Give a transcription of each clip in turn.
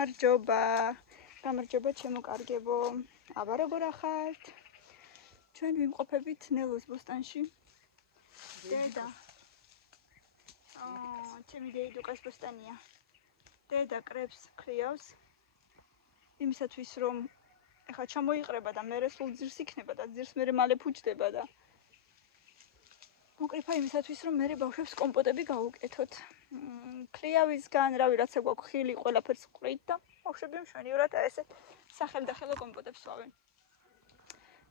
გამარჯობა ჩემო კარგებო. აბა როგორ ახართ? ჩვენ ვიმყოფებით ნელოს ბოსტანში. დედა. ჩემი დედუკას ბოსტანია. დედა კრებს ქრიავს. იმისათვის რომ ეხლა ჩამოიყრება და მერე სულ ძირს იქნება და ძირს მერე მალე ფუჭდება და მოკრიფა იმისათვის რომ მერე ბავშვებს კომპოტები გავუკეთოთ. ქრიავისგან, რავი, რაცა გვაქვს ხილი, ყველაფერს ყვრით და ბავშვები მშვენივრად ესე სახელდახელო კომპოტებს ვავენ.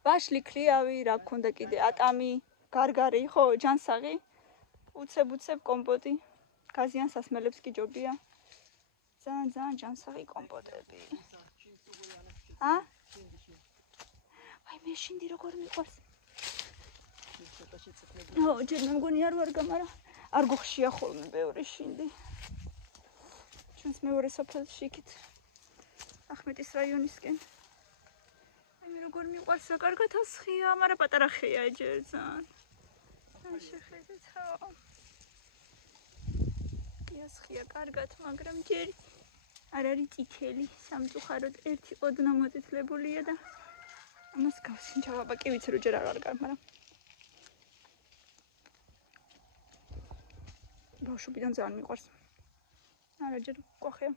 ვაშლი, ქრიავი, რა გქონდა კიდე, ატამი, გარგარი, ხო, ჯანსაღი, უცებ კომპოტი, გაზიან სასმელებს კი ჯობია. ძალიან ჯანსაღი კომპოტები. აი მე შინდი როგორ მიყვარს. ჯერ მე მგონი არ ვარ გამარა. არ გხშია ხოლმე ბევრი შინდი. ჩვენს მეორე სოფელში იქით ახმეტის რაიონისკენ. აი მე როგორ მიყვარს რა კარგად ასხია, მაგრამ პატარა ხეა ჯერ ძალიან. აი შეხედეთ ხო. იასხია კარგად, მაგრამ ჯერ არ არის წითელი, სამწუხაროდ ერთი ოდნავ მოწითლებულია და ამას გავსინჯავ, კი ვიცი რომ ჯერ არ ვარ მაგრამ ბავშვობიდან ძალიან მიყვარს. არა ჯერ გვახია.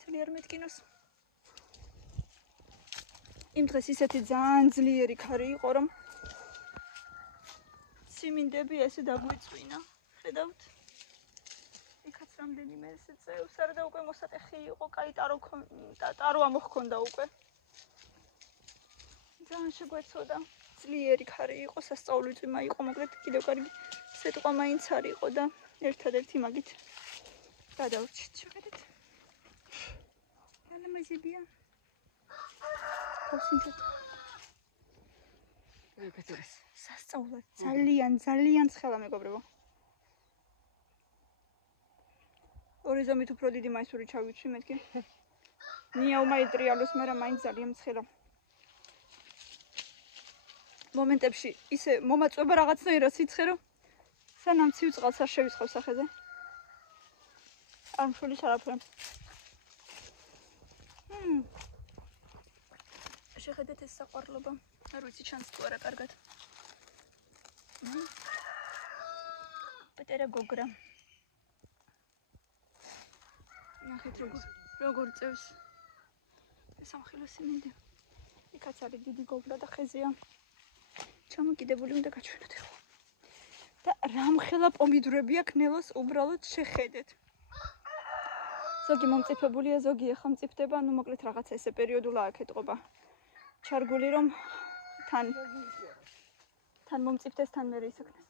ცელი არ მეტკინოს. იმ დღეს ისეთი ძალიან ძლიერი ქარი იყო რომ სიმინდები ესე დაგვიწვინა. ხედავთ? იქაც რამდენიმე ესე წევს არა და უკვე მოსატეხი იყო, კაი ტარო ამოხქონდა უკვე. ძალიან შეგვეცოდა. ძლიერი ქარი იყო, სასწაული წვიმა იყო, მოკლედ კიდევ კარგი სეტყვა მაინც არ იყო და ერთადერთი მაგით გადავრჩით. შეხედეთ. ალამაზებია. გავსინჯოთ. ეკეთებს. სასწაულად ძალიან ცხელა მეგობრებო. ორი ზომით უფრო დიდი მაისური ჩავიჩვი მეთქი. ნიავმა იტრიალოს, მაგრამ მაინც ძალიან ცხელა. მომენტებში ისე მომაწვება რაღაცნაირად სიცხე რომ სანამ ცივ წყალს არ შევისხავ სახეზე. არ მშვილის არაფერი. შეხედეთ ეს საყვარლობა. არ ვიცი ჩანს თუ არა კარგად. პეტერა გოგრა. ნახეთ როგორ წევს. ეს ამხილო სიმინდი. იქაც არის დიდი გოგრა და ხეზია. ჩამოკიდებული უნდა გაჩვენოთ ახლა. და რამხელა პომიდურები აქვს ნელოს უბრალოდ შეხედეთ. ზოგი მომწიფებულია, ზოგი ახლა მწიფდება, ну მოკლედ რაღაცა ესე პერიოდულად აკეთება. ჩარგული რომ თან მომწიფდეს, თან მერე ისაქნეს.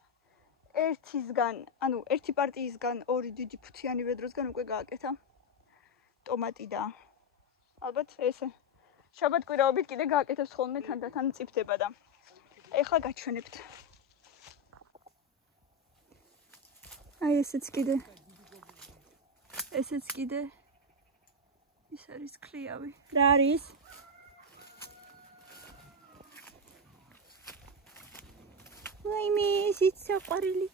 ერთი პარტიისგან ორი დიდი ფუთიანი ვედროსგან უკვე გააკეთა. ტომატი და ალბათ ესე შაბათ-კვირაობით კიდე გააკეთებს ხოლმე თან და თან მწიფდება და ეხლა გაჩვენებთ. აი ესეც კიდე ის არის ქრიავი. რა არის? ვაიმე, ისიც საყვარელი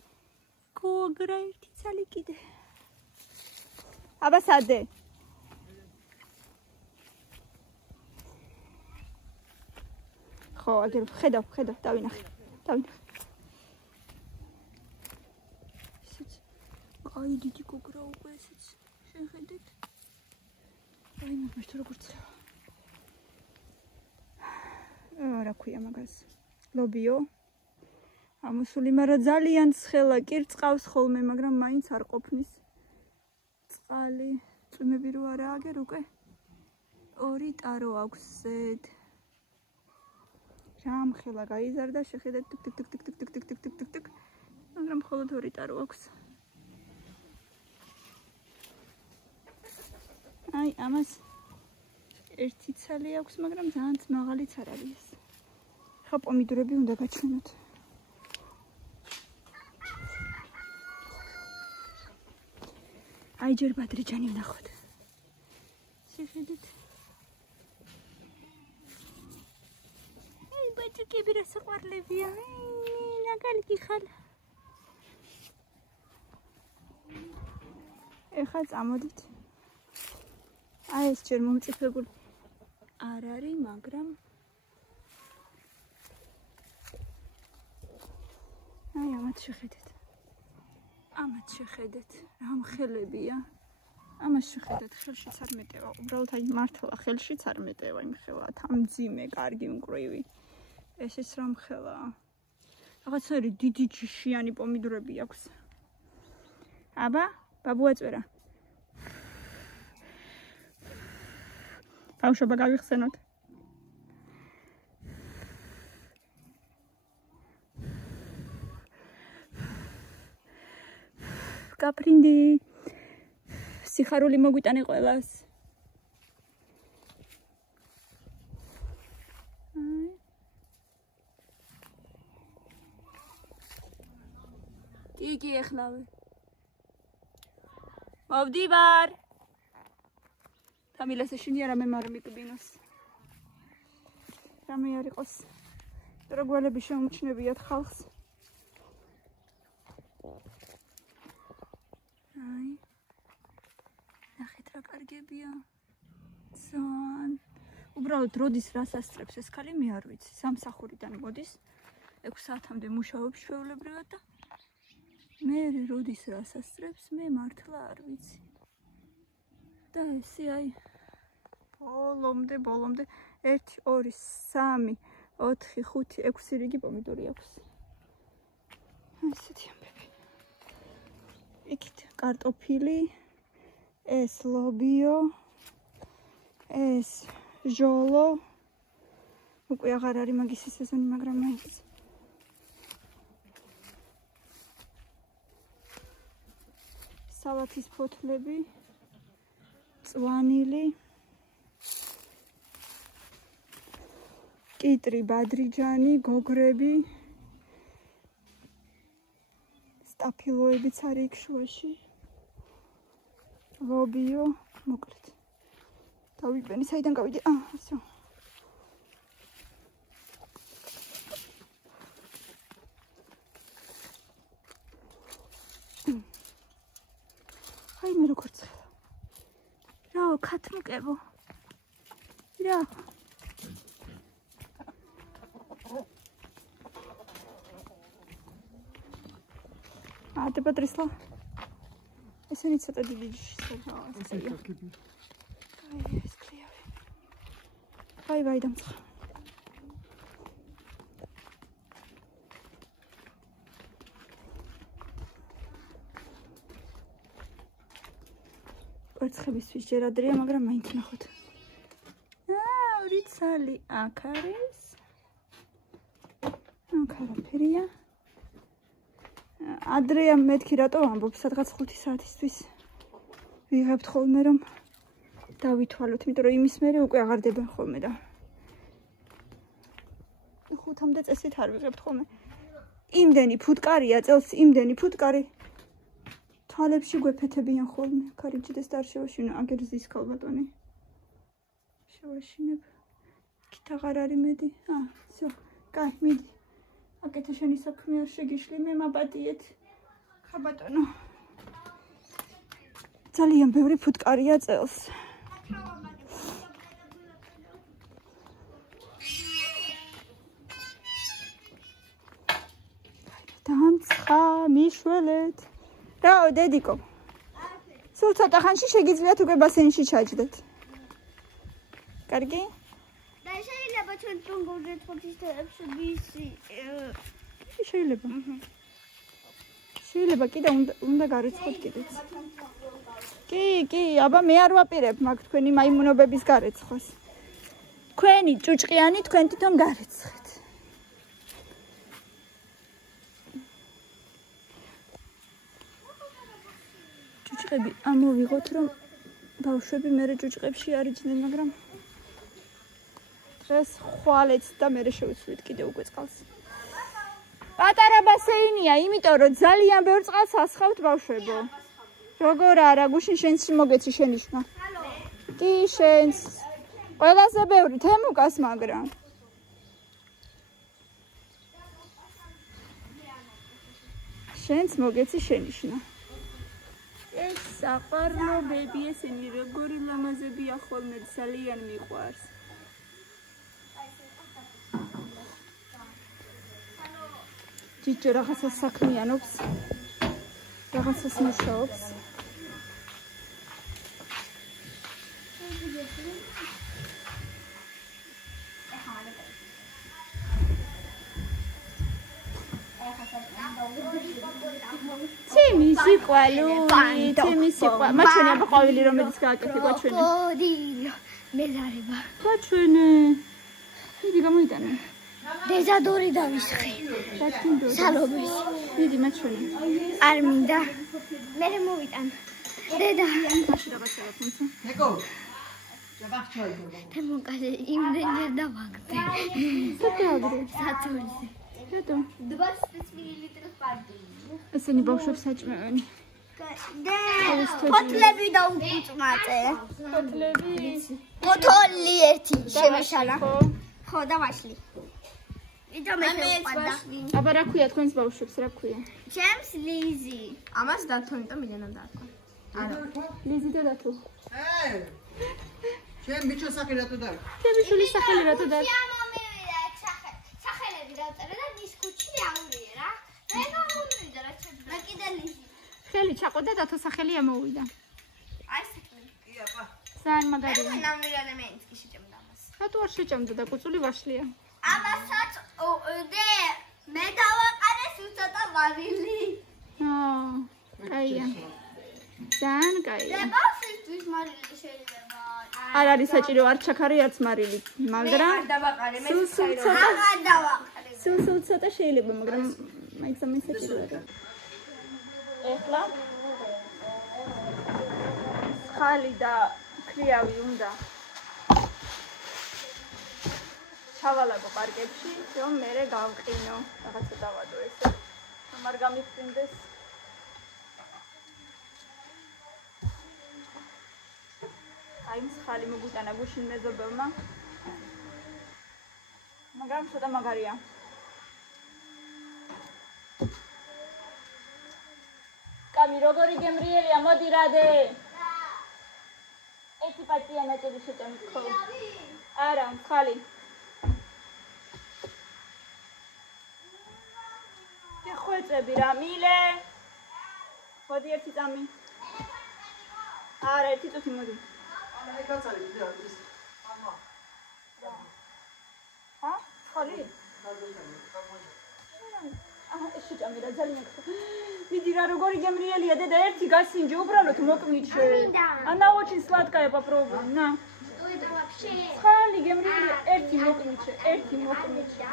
გოგრა ერთი ცალი კიდე. აბა სადე? ხო, აგერ ხედავ, დავინახე. ისიც აი დიდი გოგრა უკვე ესეც შეხედეთ. აი მაგას როგორ ცხელა. რა ქვია მაგას? ლობიო. ამოსული, მაგრამ ძალიან ცხელა, კირწყავს ხოლმე, მაგრამ მაინც არ ყოფნის. წყალი, წვიმები რო არა აგერ უკვე. ორი ტარო აქვს ზედ. რამხელა გაიზარდა, შეხედეთ ტიკ. მაგრამ მხოლოდ ორი ტარო აქვს. აი ამას ერთი ცალი აქვს, მაგრამ ძალიან მაღალიც არ არის ეს. ხა პომიდურები უნდა გაჩვენოთ. აი ჯერ ბადრიჯანი ვნახოთ. შეხედეთ. აი ბაჭიკები რა საყვარლებია. ნაგალგი ხარ. ეხლა წამოდით. აი ეს ჯერ მომწიფებული არ არის, მაგრამ აი ამათ შეხედეთ. ამათ შეხედეთ, რა მხელებია. ამას შეხედეთ, ხელშიც არ მეტევა. უბრალოდ აი მართლა ხელშიც არ მეტევა იმ ხელა, თამძიმე, კარგი მკვრივი. ესეც რა მხელაა. რაღაცნაირი დიდი ჯიშიანი პომიდორები აქვს. აბა, ბაბუ აწვერა. ბავშვობა გავიხსენოთ. გაფრინდი. სიხარული მოგვიტანე ყველას. კი ეხლავე. მოვდივარ. თამილას ეშინია რამე არ მიკბინოს. რამე არ იყოს. რა გვალები შეუმჩნევიათ ხალხს. აი. ნახეთ რა კარგებია. ძალიან. უბრალოდ როდის რას ასწრებს ეს ქალი მე არ ვიცი. სამსახურიდან მოდის. 6 საათამდე მუშაობს ჩვეულებრივად და მე როდის რას ასწრებს მე მართლა არ ვიცი. და ესე აი ბოლომდე 1 2 3 4 5 6 რიგი პომიდორი აქვს. ესეთი ამბები. იქით კარტოფილი, ეს ლობიო, ეს ჟოლო. უკვე აღარ არის მაგის სეზონი, მაგრამ მაინც სალათის ფოთლები, წვანილი, კიტრი, ბადრიჯანი, გოგრები, სტაფილოებიც არის იქ შუაში, ლობიო, მოკლედ. დავიბენი, საიდან გავიდე? ასო. აი მე როგორ ცხელა. რა, ქათმკებო. რა. დეპატრისლა. ესენი ცოტა დიდი შეხედა. აი ეს კლიავი. ვაი დამცხა. კვერცხებისთვის ჯერ ადრეა, მაგრამ მაინც ნახოთ. ორი ცალი აქ არის. აქ არაფერია. ადრეა მეთქი რატო ამბობ, სადღაც 5 საათისთვის ვიღებთ ხოლმე რომ დავითვალოთ, იმიტომ რომ იმის მერე უკვე აღარ დებენ ხოლმე და 5-მდე წესით არ ვიღებთ ხოლმე. იმდენი ფუტკარია წელს, იმდენი ფუტკარი თვალებში გვეფეთებიან ხოლმე. ქარიჯდეს და არ შევაშინო, აგერ ზის ქალბატონი. შევაშინებ. იქით აღარ არის მედი. всё, კაი, მიდი. აკეთე შენი საქმე არ შეგიშლი, მე მაპატიეთ. ქალბატონო. ძალიან ბევრი ფუტკარია წელს. დამცხა, მიშველეთ. რაო, დედიკო. სულ ცოტა ხანში შეგიძლიათ უკვე ბასენში ჩაჯდეთ. კარგი? და შეიძლება ჩვენ თუნგურდეთ ხუთისთეებში ვისი. შეიძლება. შეიძლება კიდე უნდა გარეცხოთ კიდეც. კი, აბა მე არ ვაპირებ მაგ თქვენი მაიმუნობების გარეცხოს. თქვენი ჭუჭყიანი თქვენ თვითონ გარეცხეთ. ჭუჭყები ამოვიღოთ რომ ბავშვები მერე ჭუჭყებში არ იჯდნენ, მაგრამ დღეს ხვალეც და მერე შევიცვლით კიდე უკვე წყალს. პატარა ბასეინია, იმიტომ რომ ძალიან ბევრ წყალს ასხავთ ბავშვებო. როგორ არა, გუშინ შენში მოგეცი შენიშნა. კი, შენს. ყველაზე ბევრი თემუკას, მაგრამ. შენს მოგეცი შენიშნა. ეს საყვარლობები ესენი როგორი ლამაზებია ხოლმე ძალიან მიყვარს. ჯიჯო რაღაცას საქმიანობს. რაღაცას მუშაობს. ჩემი სიყვარული, ჩემი სიყვარული. მაჩვენე აბა ყვავილი რომელიც გააკეთე გვაჩვენე. გოდიო, მეზარება. გვაჩვენე. დიდი გამოიტანა. დეზადორი დავისხე. სალობის. დიდი მაჩვენე. არ მინდა. მე მოვიტან. დედა. მაშინ რაღაცა თუმცა. ნეკო. ჯაბახჩოი. თემონკაზე იმდენჯერ დავაგდე. საკრავდე. საწოლზე. რატო? 200 მილილიტრის პარდი. ესენი ბავშვებს საჭმევენი. ფოთლები დაუწმაწე. ფოთლები. ფოთოლი ერთი შემეშალა. ხო და ვაშლი. იდო მე შეყვარდა. აბა რა ქვია თქვენს ბავშვებს რა ქვია? ჩემს ლიზი. ამას დათო, იმიტომ მილენა დაარქვა. არა. ლიზი და დათო. ჩემ ბიჭოს სახელი რატო და? ჩემი შვილის სახელი რატო და? სახელები დავწერე და მის ქუჩი აურიე რა. მე გამომივიდა რა ჩემ. რა კიდე ლიზი. ხელი ჩაყოდა დათო სახელი ამოვიდა. აი საქმე. იაპა. ძალიან მაგარია. ნამდვილად მე ის კი შეჭამდა ამას. რატო არ შეჭამდა და კუწული ვაშლია? ამასაც დე მე დავაყარე ცოტა მარილი. კაია. ძალიან და კაია. ბავშვისთვის მარილი შეიძლება. არ არის საჭირო არ ჩაქარი არც მარილი, მაგრამ დავაყარე მე სულ ცოტა აღარ დავაყარე. სულ ცოტა შეიძლება, მაგრამ მაინც ამის საჭიროა. ეხლა ხალი და ქლიავი უნდა ჩავალაგო პარკებში, რომ მერე გავყინო, რაღაცა დავადო ესე. რომ არ გამიფრინდეს. აი ხალი მოგვიტანა გუშინ მეზობელმა. მაგრამ ცოტა მაგარია. კამი როგორი გემრიელია, მოდი რადე. ერთი პატია ნაჭერი შეჭამით ხო? არა, ხალი. ხვეწები რა მილე. მოდი ერთი წამი. არა, ერთი წუთი მოდი. აი კაცალი ვიდეო ის. ამა. ჰა? ხალი? ეს შეჭამი რა ძალიან ხო. მიდი რა როგორი გემრიელია დედა ერთი გასინჯე უბრალოდ მოკმიჩე. Она очень сладкая, попробуй. На. Что это вообще? ხალი გემრიელია ერთი მოკმიჩე, ერთი მოკმიჩე.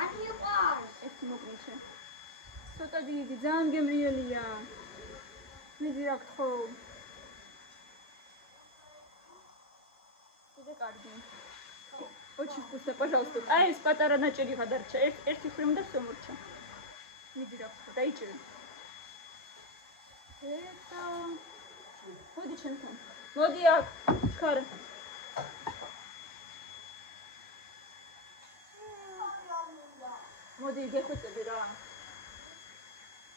ერთი მოკმიჩე. ცოტა დიდი ძალიან გემრიელია. მიდი რა გთხოვ. კიდე კარგი. Очень вкусно, пожалуйста. Ай, ეს პატარა ნაჭერი გადარჩა. ერთი ხრი უნდა შემორჩა. მიდი რა გთხოვ, დაიჭირე. ეტა. მოდი ჩემთან. მოდი აქ, ჩქარა. მოდი გეხვეწები რა.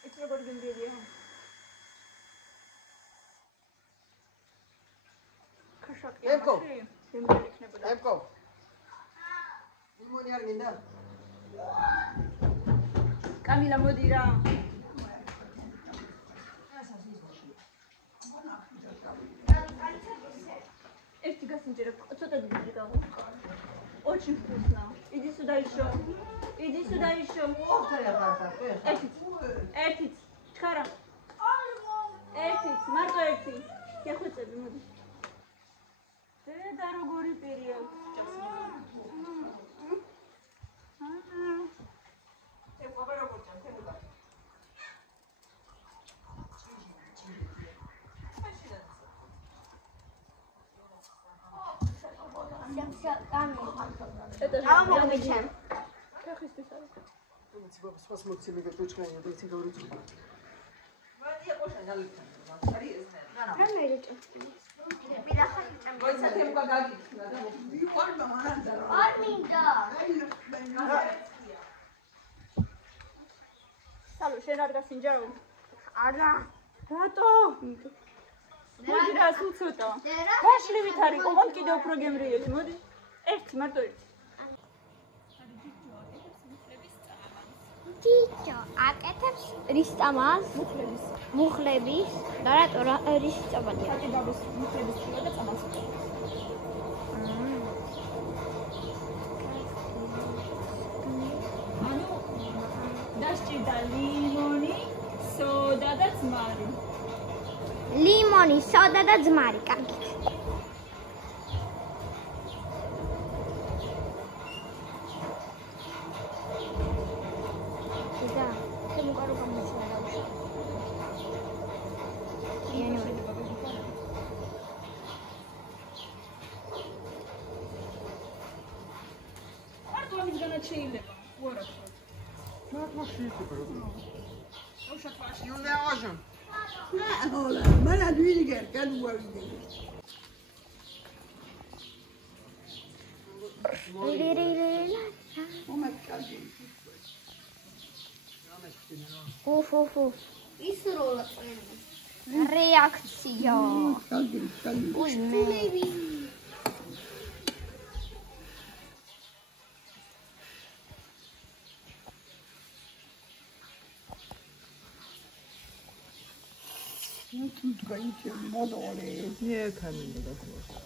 ეს როგორ გემრიელია? ქაშაკი. ემკო. გემრიელი იქნებოდა. ემკო. იმონი არ გინდა? კამილა მოდი რა. ერთი გასინჯერებ, ცოტა დიდი გავო. Очень вкусно. Иди сюда еще. Иди сюда еще. Ერთიც. ჩქარა. ერთიც, მარტო ერთი. გეხვეწები, მოდი. დედა როგორი პირია. ამომიჩემ. ხეხისთვის არის. სპას მოწილი გეჩქნაია და იცი გავრიცხო. მადია ყოშა გალიქნა. არის ეს ნანა. კამერა ჭამს. პირახალი ჭამს. მოიცა თემკა გაგიქნა და ვიყარ მანანდა. არ მინდა. სალო შენ არ გასინჯაო? არა. რატო? მოდი რა სულ ცოტა. ვაშლივით არის ყოღონ კიდე უფრო გემრიელი. მოდი. ერთი მარტო ერთი. დიჯო აკეთებს რის წამალს? მუხლების. და რატო რის წამალია? აკი დაბოს მუხლების წინა და წამალს. ანუ დასჭირდა ლიმონი, სოდა და ძმარი. ლიმონი, სოდა და ძმარი, კარგით. და შემოყარო გამოჩნდა დაუშვა. მარტო ამისგანაც შეიძლება. უარა ხო. მართლა შეიძლება რომ უშოთ ვაში. იუნე აღაშენ Hola, man had really get good work. Oh my God. Uf. ის როლა რეაქცია. ույ Tutto in modo le nie kamienie do tego.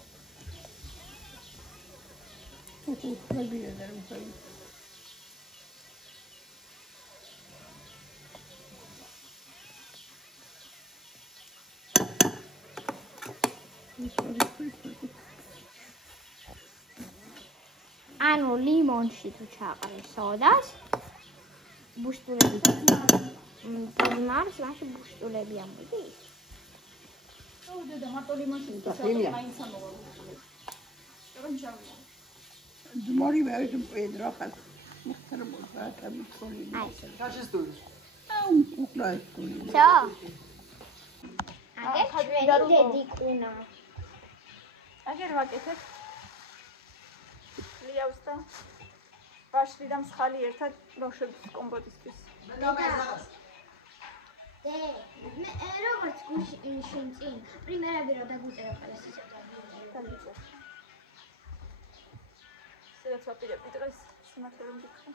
ანუ ლიმონში თუ ჩაყრე სოდას ბუშტულები თამარს მაშინ ბუშტულები ამოდის და მარტო ლიმონში ხიმია. მაინც ამოვა. რომ ჩავია. Mori mai un pedro fa. Mostrano molto piccoli. Kaçış dolu. Un cucla ecco. ცო აგერ ჩვენი დედიკუნა აგერ ვაკეთებ. ლიავს და ვაშლი და მსხალი ერთად ბავშვების კომპოტისთვის. მე როგორც გუშინ შენ წინ პრიმერები რო დაგუწერე ყველას ისე დაგიწერ. სადაც ვაპირებდი დღეს სიმართლე რომ გიქხო.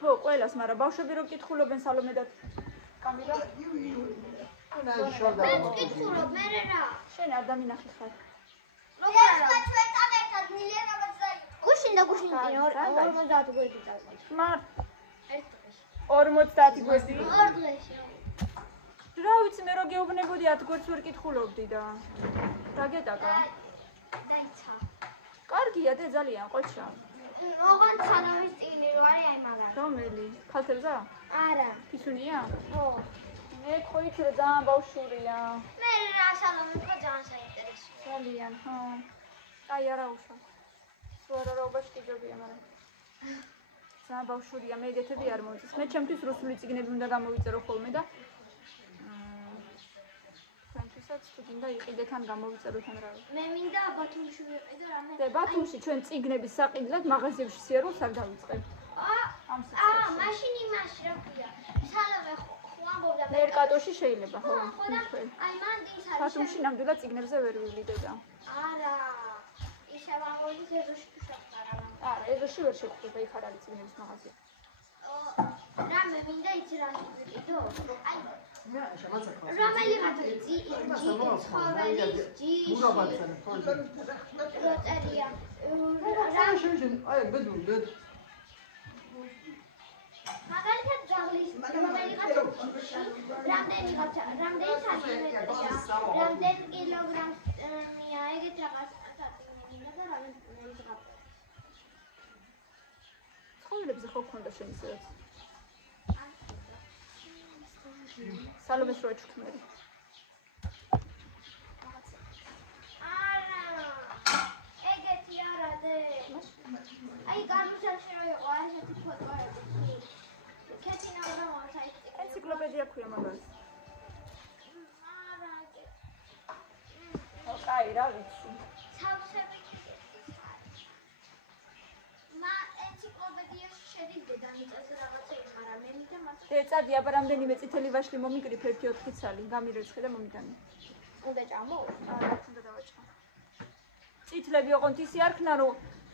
ხო, ყველას, მაგრამ ბავშვები რო კითხულობენ სალომე და კამილა. Ana şurada. მე ვკითხულობ მე რა შენ არ დამინახე ხარ. როგორ არა ჩვენთან ერთად მილიონებად დაიწყო გუშინ და გუშინ წინ 50 გვერდი დავიწყე მარ ერთ დღეში 50 გვერდი. ორ დღეში რა ვიცი მე რო გეუბნებოდი 10 გვერდს ვერ კითხულობდი და დაგეტაკა. დაიცა კარგია და ძალიან ყოჩა. ოღონდ სანავის წინი რო არის აი მაგარი რომელი? ქალთელზა? არა ფისუნია? ხო მე ხოით ძალიან ბავშვურია. მე რა სალომე ხო ძალიან საინტერესოა ძალიან, ხო. აი არა უშო. სვარაობაში კიდევია, მაგრამ ძალიან ბავშვურია, მე ეგეთები არ მომწონს. მე ჩემთვის რუსული წიგნები უნდა გამოვიწერო ხოლმე და ჩვენთვისაც თუ გინდა იყიდეთ ან გამოვიწეროთ ან რა. მე მინდა ბათუმში ვიყიდო რამე და ბათუმში ჩვენ წიგნების საყიდლად მაღაზიებში სიარულს არ დავიწყებ. ამ სიტყვაში. მაშინ იმაში რა ქვია სალომე ხო ამბობდა მერკატოში შეიძლება, ხო? აი მან ის არის ბათუმში ნამდვილად წიგნებზე ვერ ვივიდე და. არა ისევ ამბობს ეზოში შეხვდა არა, ეზოში ვერ შეგხვდება, იქ არ არის წიგნების მაღაზია. რამე მინდა იცი რა ვიყიდო აი Ne şamansa kalsın. რომელიღაც ცხოველის ჯიში როწერია Sen şöyle ay bedun bed. მაგალითად ძაღლის რომელიღაც ჯიში რამდენი სანტიმეტრია რამდენი კილოგრამია ეგეთ რაღაც მინდა და რამდენი ზღაპ ცხოველებზე ხო გქონდა შენ ისედაც? სალომეს რო ეჩქნები. არა ეგეთი არა დე აი გამოსაში რო იყო ესეთი ფოტოები ქეთინა რომ საიტი ენციკლოპედია ქვია მაგას. არა ო, კაი, რა ვიცი. სავსები მა ენციკლოპედიაში შედის დედამიწაზე რაღაცა იხარა წადი აბა რამდენიმე წითელი ვაშლი მომიკრიფ 1-4 ცალი გამირეცხე და მომიტანი. უნდა ჭამო? არა, უნდა დავაჭყო. წითლები ოღონდ ისი არ ქნა რომ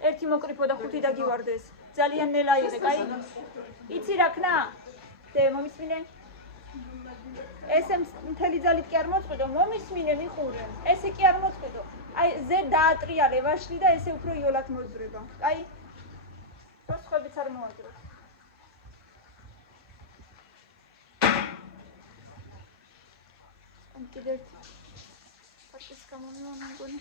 ერთი მოკრიფო და 5 დაგივარდეს. ძალიან ნელა იღე, კაი? იცი რა ქნა? დე მომისმინე. ესე მთელი ძალით კი არ მოწყვიტო, მომისმინე მიხურე. ესე კი არ მოწყვიტო. აი ზე დაატრიალე ვაშლი და ესე უფრო იოლად მოძრება. კაი? რო სხვებიც არ მოაძროთ. კიდევ პარტის გამომივა მგონი.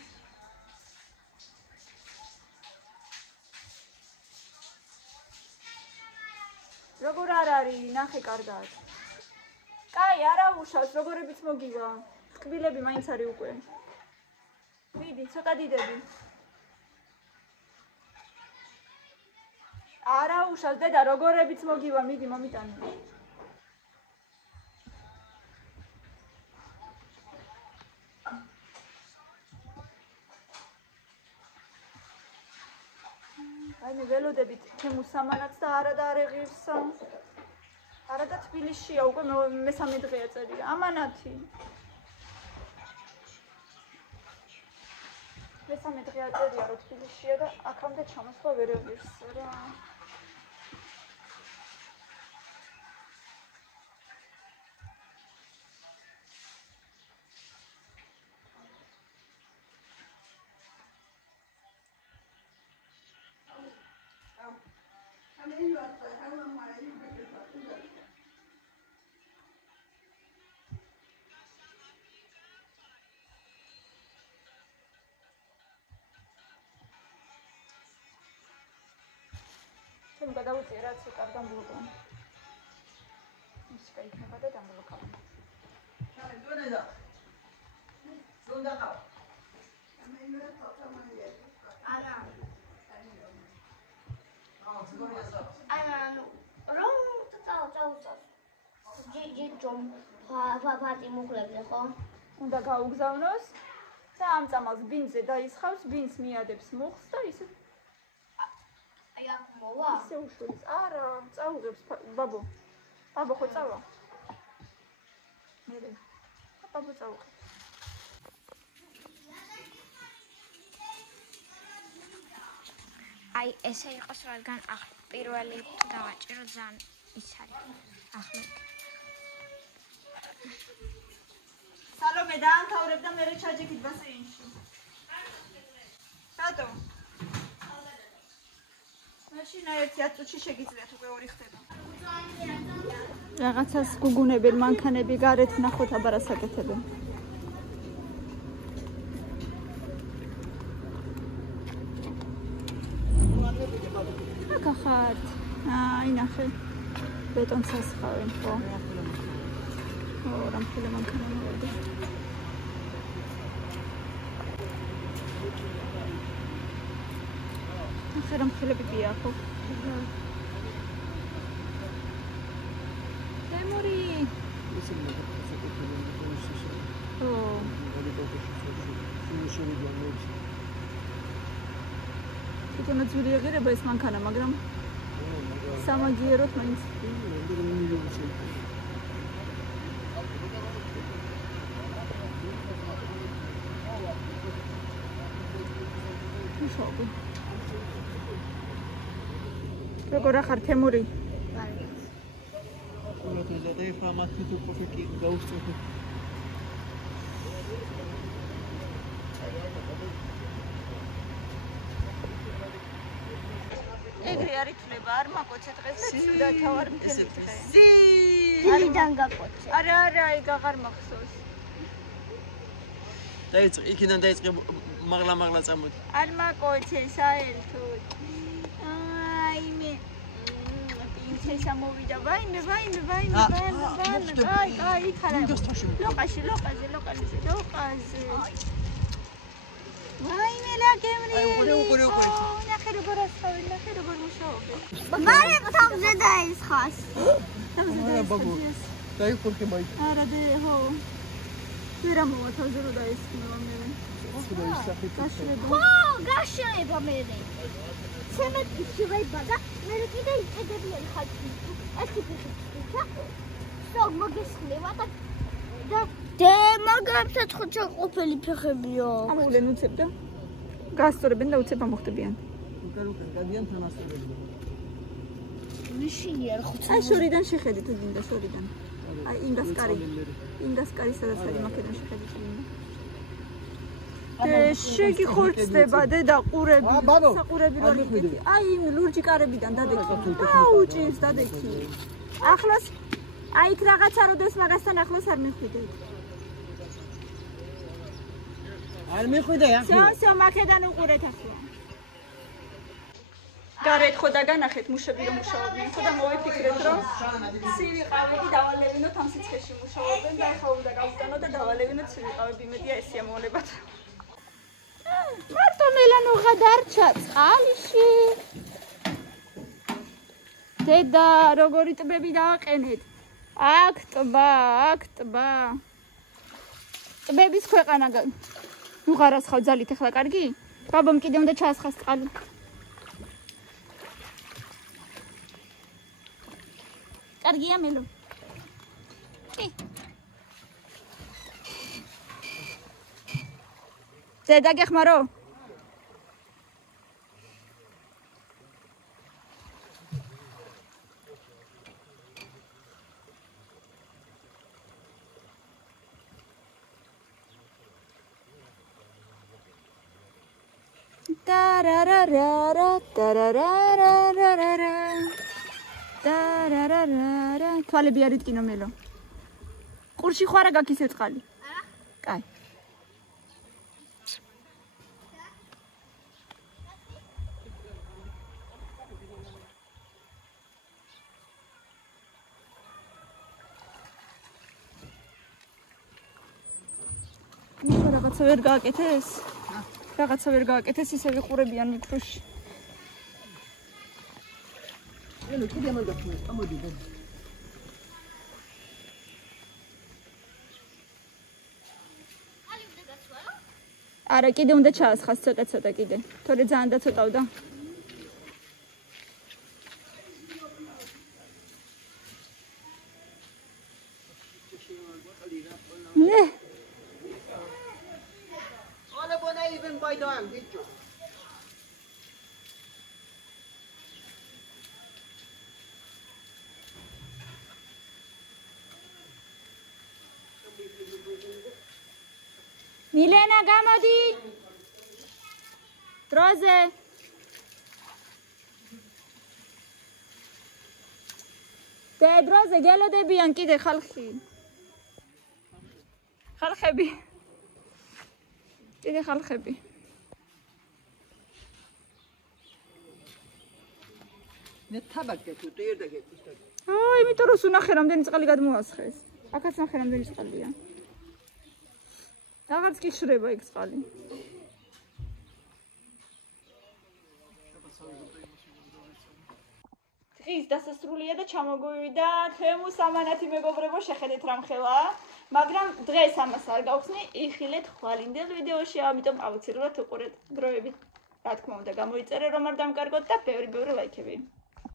როგორ არ არის, ნახე კარგად. კაი, არა უშავს, როგორებიც მოგივა. ტკბილები მაინც არის უკვე. მიდი, ცოტა დიდები. არა უშავს, დედა, როგორებიც მოგივა, მიდი მომიტანე. აი მე ველოდებით თემუს სამანაც და არა და არ ეღირსა. არა და თბილისშია უკვე მესამე დღეა წერია. ამანათი. მესამე დღეა წერია რომ თბილისშია და აქამდე ჩამოსვლა ვერ ეღირსა რა. ჩემ გადავუწიე რაც უკარ დამბლოკო. ის გაიქნება და დამბლოკავ. ჩარე დონედა. დონდა ყავ. არა. არა, რომ წავწავს. ჯი ჯომ ფაფატი მუკლებზე ხო? უნდა გაუგზავნოს და ამ წამალს ბინძზე დაისხავს, ბინძს მიადებს მუხს და ისე აი აქ მოვა? ისე უშვილს. არა, წაუღებს ბაბო. ბაბო ხო წავა? მერე. ბაბო წაუღებს. აი ესე იყოს რადგან პირველი თუ დავაჭირო ძალიან ის არის ახლა სალომე დაამთავრებ და მერე ჩაჯექით ბასეინში. რატო? მაშინ ერთი 10 წუთში შეგიძლიათ უკვე 2 ხდება. რაღაცას გუგუნებენ მანქანები გარეთ ნახოთ აბა რას აკეთებენ. გახართ. აი ნახე. ბეტონს ასხავენ ხო? ო, რამხელა მანქანა მოვიდა. ახლა რამხელა პიპია ხო? დემორი. ისე ო, თვითონ ძვირი აღერება ეს მანქანა, მაგრამ სამაგიეროთ მაინც. შოგი. როგორ ახარ თემური? და ინფორმაცია თუ პროფიტი გაუსწრაფო. ეგრე არ ითვლება, არ მაკოცე დღეს და ცუდად თავარ მთელი დღე. დილიდან გაკოცე. არა, ეგ აღარ მახსოვს. დაიწყე, იქიდან დაიწყე მაღლა წამოდი. არ მაკოცე საერთოდ. აი მე პინცესა მოვიდა, ვაიმე. აი, ხარა. ლოყაზე. ვაიმე ლა გემრი. აი, უყურე. ნახე როგორ ასხავენ, ნახე როგორ მუშაობენ. მარე თავზე დაისხას. არა ბაბუ. დაიხურე მაი. არა დე ხო. ვერა მოვა თავზე რომ დაისხმევა მე. სულ ისახით. ხო, გაშლება მე. ცემენტი შევება და მე კიდე იყედებიან ხალხი. ეს ტიპის სო მოგესხლება და მაგარსაც ხოჭა ყოფილი ფეხებიო. ანუ ულენ უცებდა. გასწორებენ და უცებ ამოხდებიან. უკან გადიან თანასწორები. ვიშია ხო აი შორიდან შეხედით უგინდა შორიდან. აი ინგასკარი სადაც არის მაქედან შეხედით უგინდა. შეგი ხორცდება დედა ყურები. საყურები რო იქეთი. აი იმ ლურჯი კარებიდან დადექი. აუჭის დადექი. ახლოს აი იქ რაღაცა როდეს მაგასთან ახლოს არ მიხვიდეთ. არ მიხვიდე ახლა. სო მაქედან უყურეთ ახლა. გარეთ ხო და განახეთ მუშები რომ მუშაობენ. ხო და მოვიფიქრეთ რომ ცივი ყავები დავალევინოთ ამ სიცხეში მუშაობენ და ახლა უნდა გავუტანო და დავალევინოთ ცივი ყავები. იმედია ესია მოულებათ. მარტო მელანოღა დარჩა წყალში. დედა როგორი ტბები დავაყენეთ. აქ ტბა. ტბების ქვეყანა. ნუ ღარას ხავ ძალით ახლა კარგი? ბაბამ კიდე უნდა ჩაასხას წყალი. კარგია მელო. კი. დედა გეხმარო? თვალები არ იტკინო მელო. ყურში ხო არა გაქვს ისე წყალი? კაი. რაღაცა ვერ გააკეთეს? რაღაცა ვერ გააკეთეს, ისე ვიყურებიან მიკროში. ელო კიდე ამან დახმეს, ამოდი და. არა, კიდე უნდა ჩაასხას ცოტა კიდე. თორე ძალიან დაცოტავდა. მილენა გამოდი. დროზე. დროზე გელოდებიან კიდე ხალხი. ხალხები. კიდე ხალხები. მე თაბაკე თუ ტირდა გეტყვის. აი, იმიტომ რომ უნახე რამდენი წყალი გადმოასხეს. აქაც ნახე რამდენი წყალია. რაღაც კი შრება იქ წყალი. დღის დასასრულია და ჩამოგვივიდა თემუს ამანათი მეგობრებო, შეხედეთ რამ ხელაა, მაგრამ დღეს ამას არ გავხსნი, იხილეთ ხვალინდელ ვიდეოში, ამიტომ აუცილებლად უყურეთ დროებით. რა თქმა უნდა, გამოიწერე რომ არ დამკარგოთ და ბევრი ლაიქები.